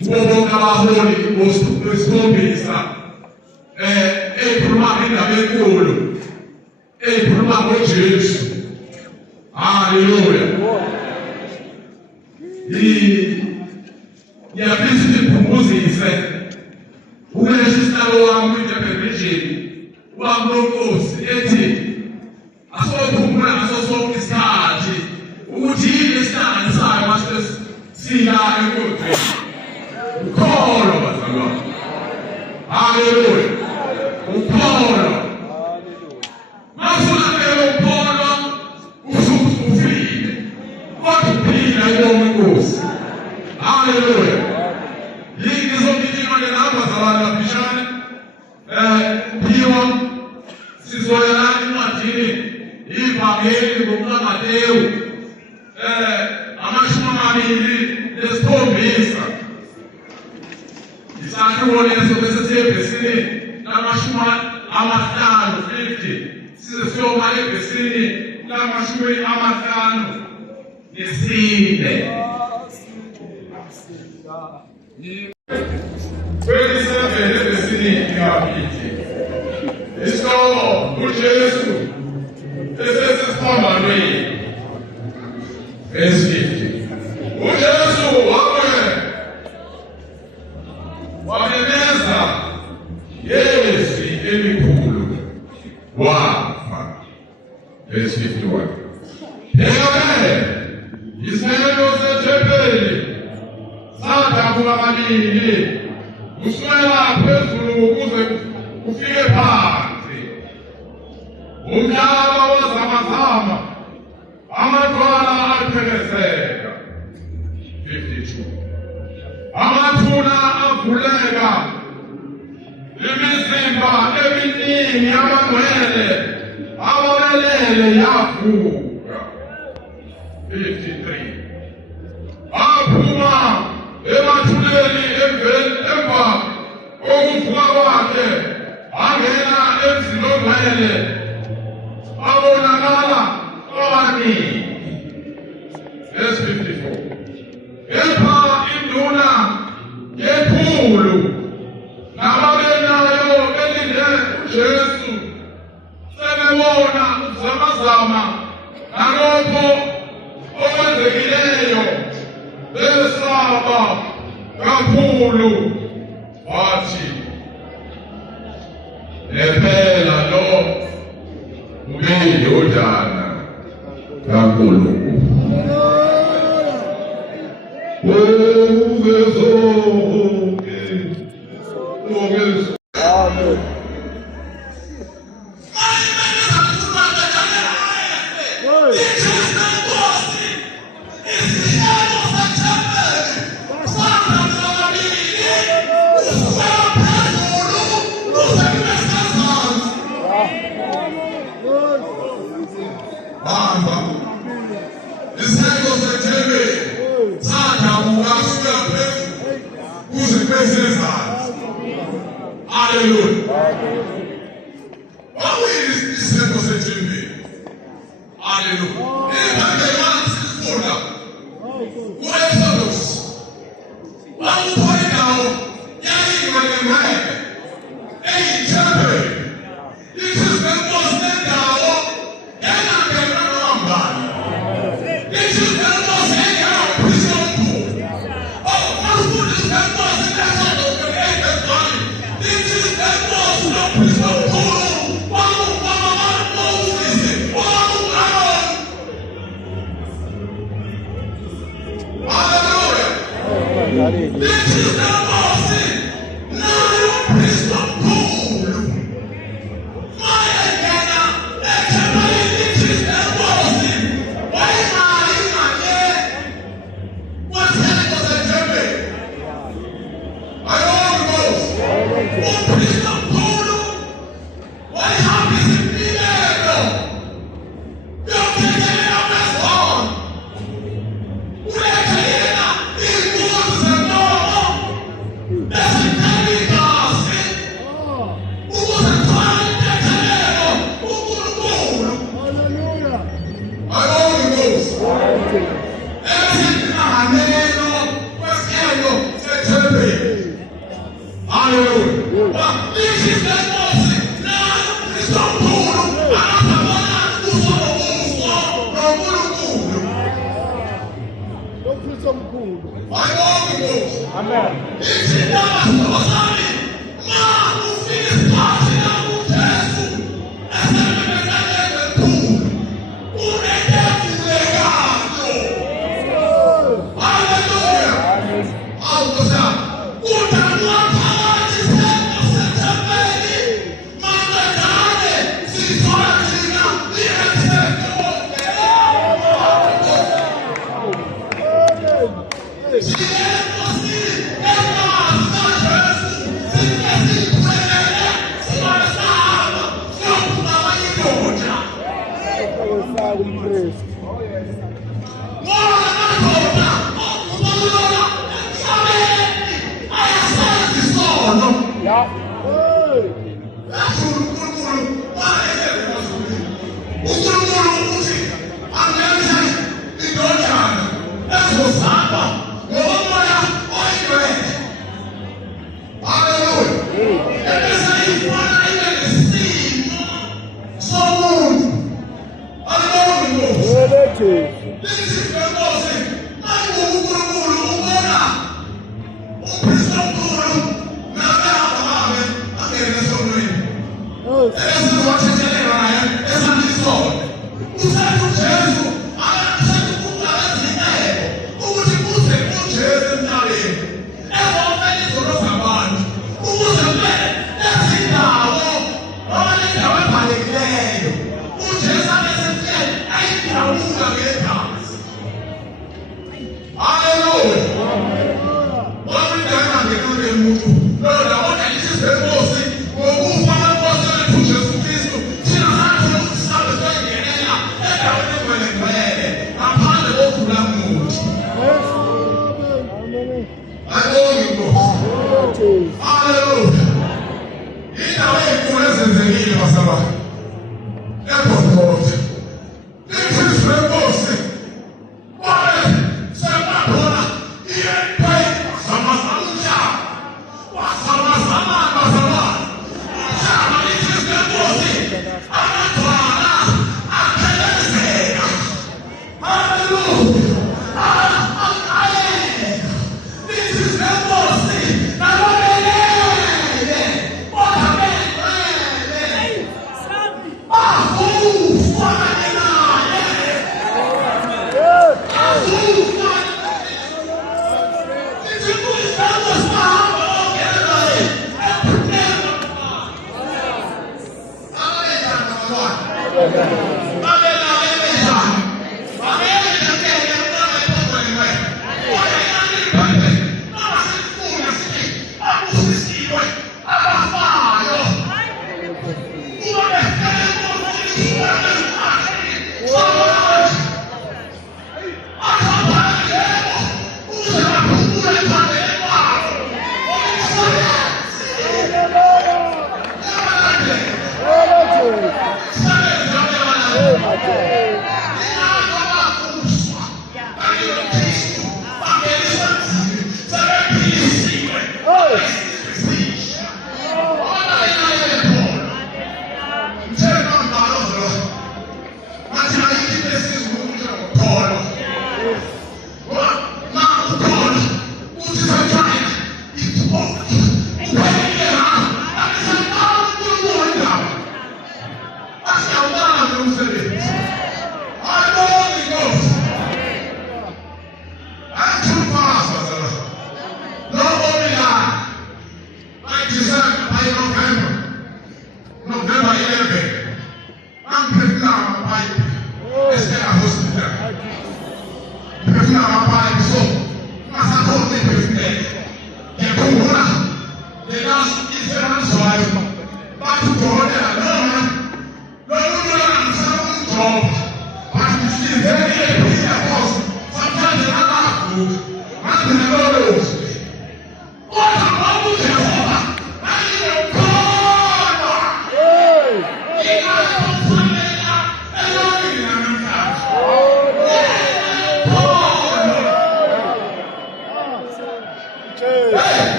Ubonga abaholi besikhombisa ekhuluma indaba enkulu ekhuluma ngoJesu. Haleluya. Ngiyafisa ngiphumuzise ukulesha isihlalo wami kwi-Revelation ubaba loNkosi ethi asokhumbula ngaso sonke isikhathi ukuthi yini esihlanganisayo mase siya enkonzweni. Ukholo bazalwane. Haleluya. Ukholo. Masulaphela ukholo ufile. Kodwa uphila ubomi Nkosi. Haleluya. Ngizomdinga nabo bazalwane bafishane. Phiwa sizoyelana incwadini ivangeli ngoMateyu 27. Isakhiwo leso bese siyebhesini lamashumi 50 size siyoma ebhesini lamashumi 54. Kweli ebhesini ngaphithi isihloko uJesu esesiphambanweni. Verse 50. uJesu wamemeza yezwi elikhulu wafa. Verse 51. Phela isimemo sethempeli sadabuka kabili kusukela phezulu ukuze kufike phansi. Umhlaba wazamazama, amadwala aphelezeka. 52. Amathuna avuleka, imizimba eminingi yabangcwele ababelele yavuka. 53. Aphuma emathuneni emva kokuvuka kwakhe angena emzini ongcwele abonakala abaningi. Verse 54. Kepha induna yekhulu nababenayo belinde uJesu sebebona ukuzamazama nalokho okwenzekileyo besaba kakhulu wathi, "Ngempela lo uyindodana kaNkulunkulu." Amen. Hallelujah. What is this simple sentiment? Hallelujah. Anybody wants to pull up? What is those? What you put it down? Yeah, you want to mind. Hey, temper. This is the most that down. Yeah, I can run on by. This is the most that down. Please don't pull. Oh, what is the most that down? This is the most that please don't pull. This is the most thing. Now you please don't pull. My agenda, actually, this is the most thing. Why am I in my head? What's that was a temple? I don't know. Oh, please don't pull. What happens in the air? You're taking it up as long. We're taking it up. Amen.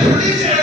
Police